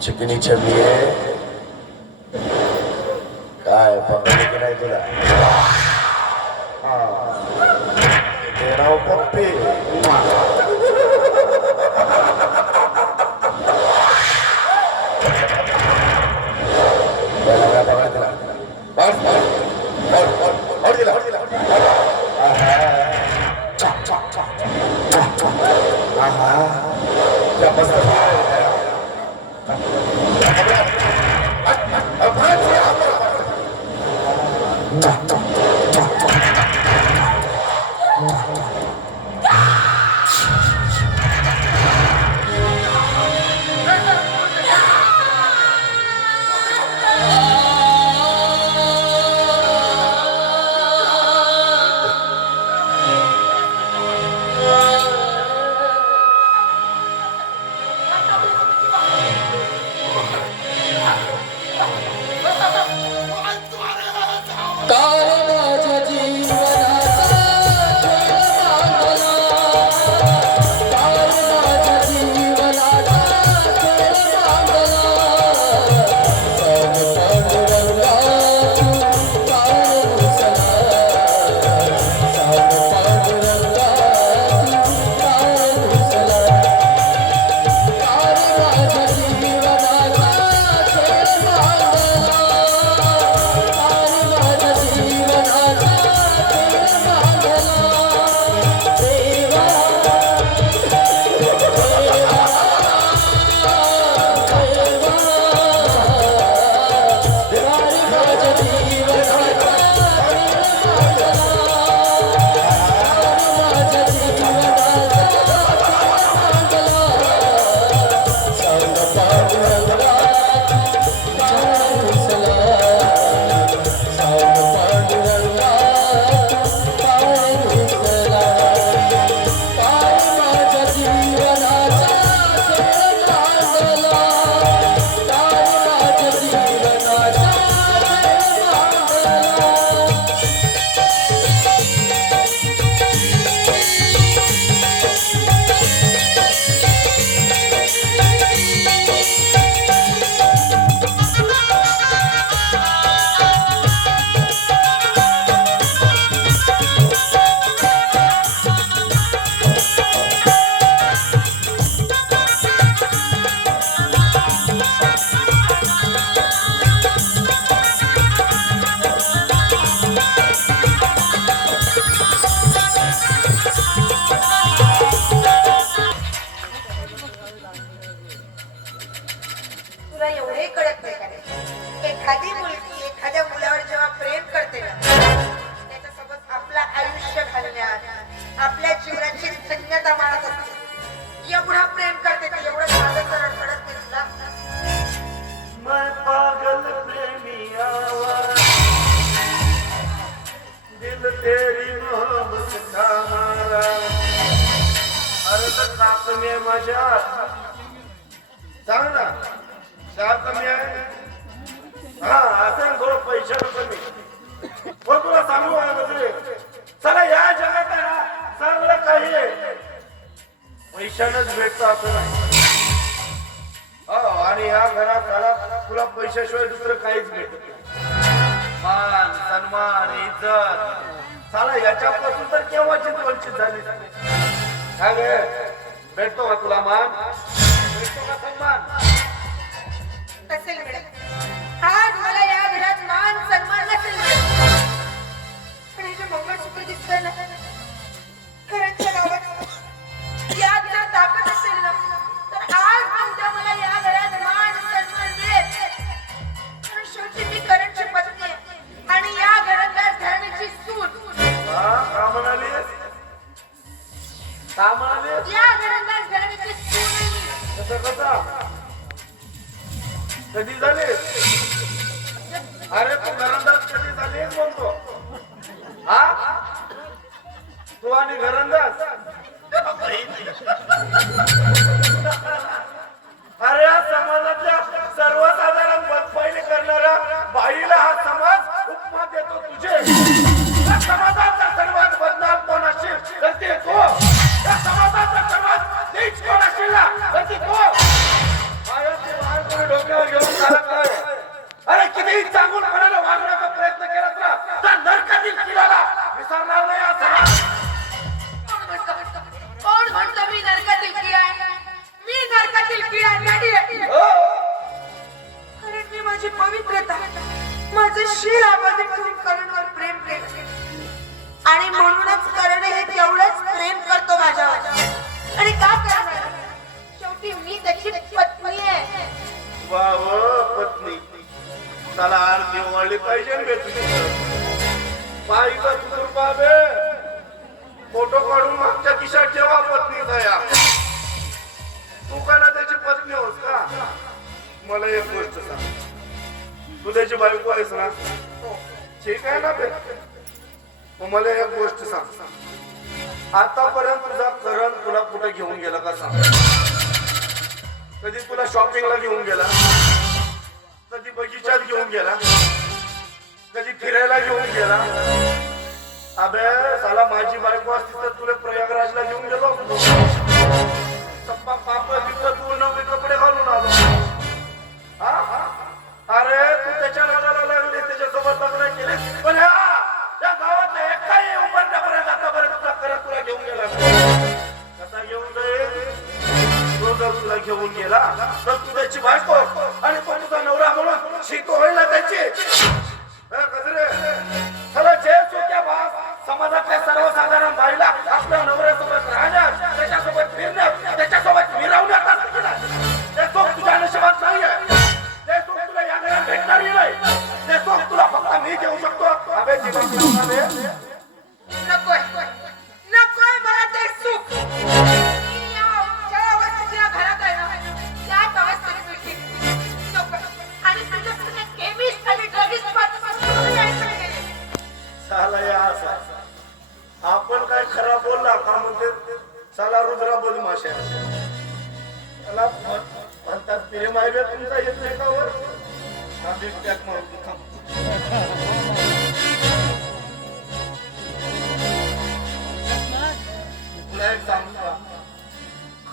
चिकनी चमी आहे काय पण नाही तुला नाव पप्पी बघा तिला बस बस आपल्या शिक्षणच भेटतो असं नाही हो, आणि या घरात आला तुला पैशाशिवाय दुसरं काहीच भेटत मान सन्मान इज्जत. चला याच्यापासून तर केव्हाची वंचित झाली? काय भेटतो का तुला मान? भेटतो का सन्मान? अरे तू घरंदाज कधी झालीच म्हणतो हा? तू आणि घरंदाज? पाव पत्नी. त्याला आरती वाढली पाहिजे बे तुझी बाईचा तुझं बाबे. फोटो काढून मागच्या खिशात ठेवा पत्नी दया तू का ना त्याची पत्नी होस का? मला एक गोष्ट सांग. तू त्याची बायको आहेस ना? ठीक आहे ना बे? मग मला एक गोष्ट सांग. आतापर्यंत तुझा करण तुला कुठे घेऊन गेला का सांग? कधी तुला शॉपिंगला घेऊन गेला. कधी बगीचात घेऊन गेला. कधी फिरायला घेऊन गेला. अबे साला माझी बायको असती तर तुला प्रयागराजला घेऊन गेलो असतो. चप्पा पाप तिथं तू नवे कपडे घालून आलो. हा? अरे तू त्याच्या नादाला लागले त्याच्यासोबत लग्न केले. पण ह्या या गावातल्या एकाही उभारण्यापर्यंत आतापर्यंत तुला करत तुला घेऊन गेला जर तुला घेऊन गेला तर तू त्याची बायको आणि तो तुझा नवरा म्हणून शिको होईल ना त्याची? हे जे चुक्या भास समाजातल्या सर्वसाधारण बाईला आपल्या नवऱ्यासोबत राहण्यास त्याच्यासोबत फिरण्यास त्याच्यासोबत मिरवण्यात ते सुख तुझ्या नशिबात नाहीये. ते सुख तुला या घरात भेटणार नाही. ते सुख तुला फक्त मी देऊ शकतो. अबे जीवन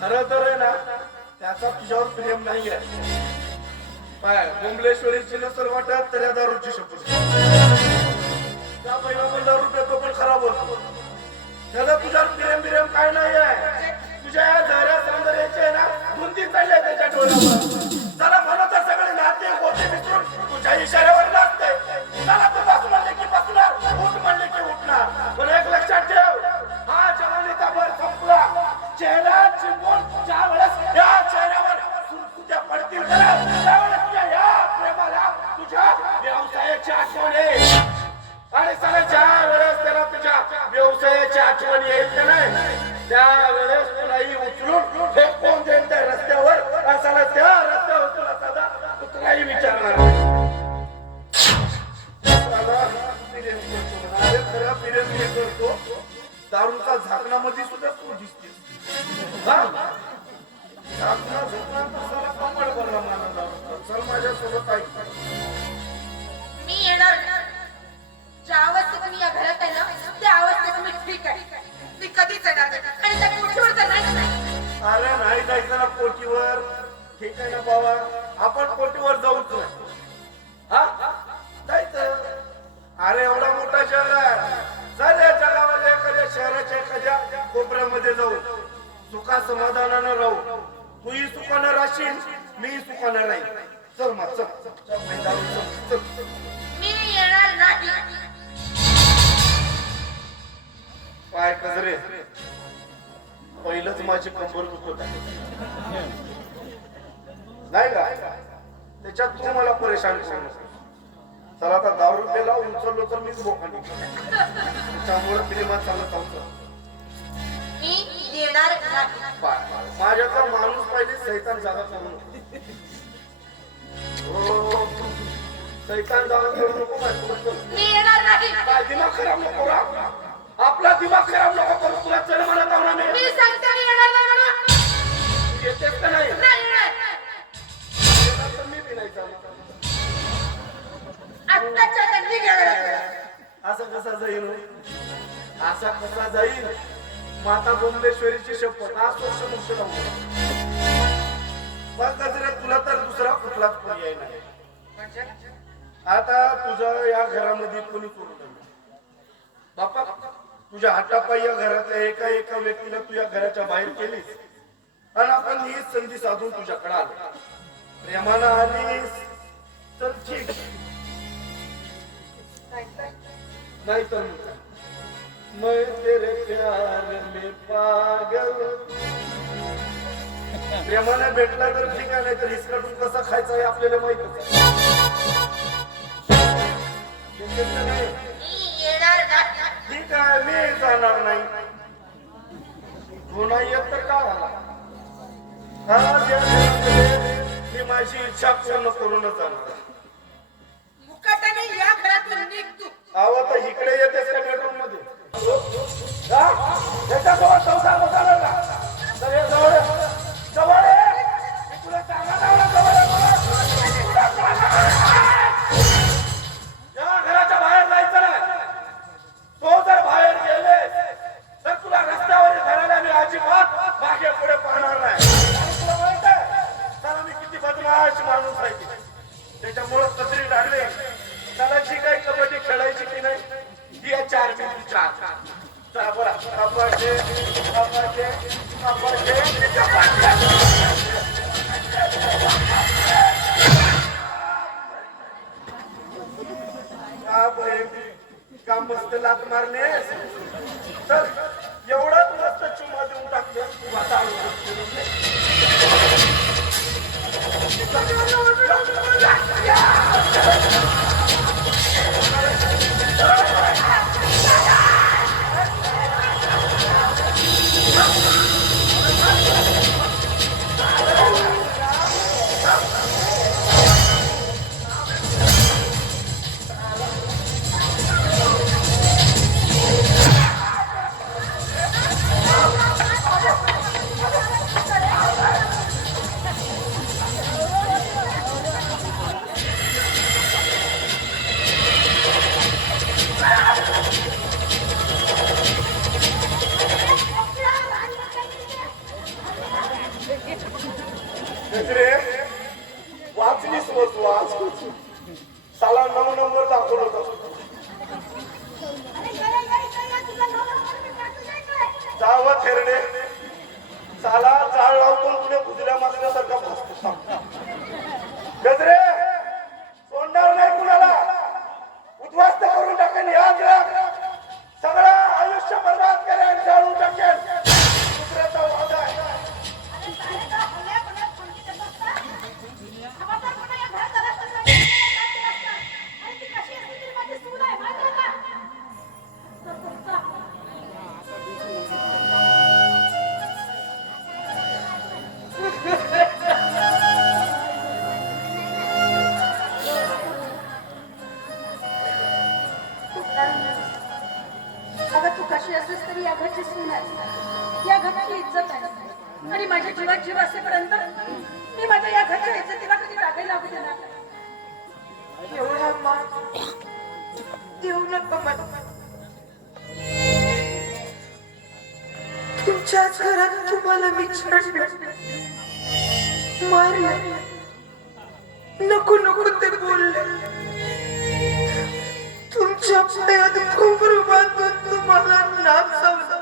खरं तर आहे ना त्याचा तुझ्यावर प्रेम नाही आहे काय बोंबलेश्वरीची नसल वाटत तर या दारूची शपथ त्या पहिला पण दारू पितो पण खराब होतो. त्याला तुझ्यावर प्रेम बिरेम काय नाही आहे तुझ्या या झऱ्या सौंदर्याची आहे ना धुंदी चालली त्याच्या डोळ्यावर. त्याला म्हणत तर सगळे नाते होते मिसळून तुझ्या इशाऱ्यावर नाचते त्याला प्रेम करतो म्हणा. अरे खरा प्रेम मी करतो दारूचा झाकणामध्ये सुद्धा तू दिसते? झाकणा झोपणा तर साला कपाळ भरला मला दारूचा. चल माझ्यासोबत ऐक मी येणार ज्या अवस्थेत मी या घरात आहे ना त्या अवस्थेत मी ठीक आहे मी कधीच येणार नाही. आणि त्या कोठीवर तर नाही. अरे नाही जायचं ना कोटीवर ठीक आहे ना बाबा आपण कोटीवर जाऊच नाही त्याच्यात तू मला परेशान करू. चला आता दारू रुपयाला उचललो तर मीच बोखांडी त्याच्यामुळे प्रेमात चालत आहोत मी येणार येणार नाही माझ्याचा माणूस पाहिजे सैतान जागा करू नको. हो. सैतान जागा करू नको माझ्या दिमाग खराब नको आपला दिमाग खराब नको करू तुला चल म्हणत आहो ना मी. मी सांगते मी येणार नाही म्हणून. येतेस का नाही. असं कसा जाईल असा कसा जाईल माता बोमलेश्वरीची शपथ आज वर्ष मोक्ष लावून तुला तर दुसरा कुठलाच पर्याय नाही. आता तुझं या घरामध्ये कोणी करू नये बापा तुझ्या हातापायी या घरातल्या एका एका व्यक्तीला तुझ्या घराच्या बाहेर केलीस आणि आपण ही संधी साधून तुझ्याकडे आलो. प्रेमानं आलीस तर ठीक. नहीं तो मैं तेरे प्यार में पागल. प्रेमाने भेटला तर ठीक आहे नाही तर हिसकाटून कसा खायचा हे आपल्याला माहितच आहे. ठीक आहे मी जाणार नाही. तू नाही येत तर का झाला हा दिवसामध्ये मी माझी इच्छा पूर्ण करूनच जाणार. निघ तर इकडे येतेस का बेडरूममध्ये? हा? संसार बसायला तर हे जवळ करण्यास तर एवढाच मस्त चुमा देऊन टाकतो तू आता रे साला नऊ तुमच्याच घरात तुम्हाला मी छळलं मारलं नको नको ते बोलले तुमच्या पायात घुंगरू बांधून तुम्हाला नाचवलं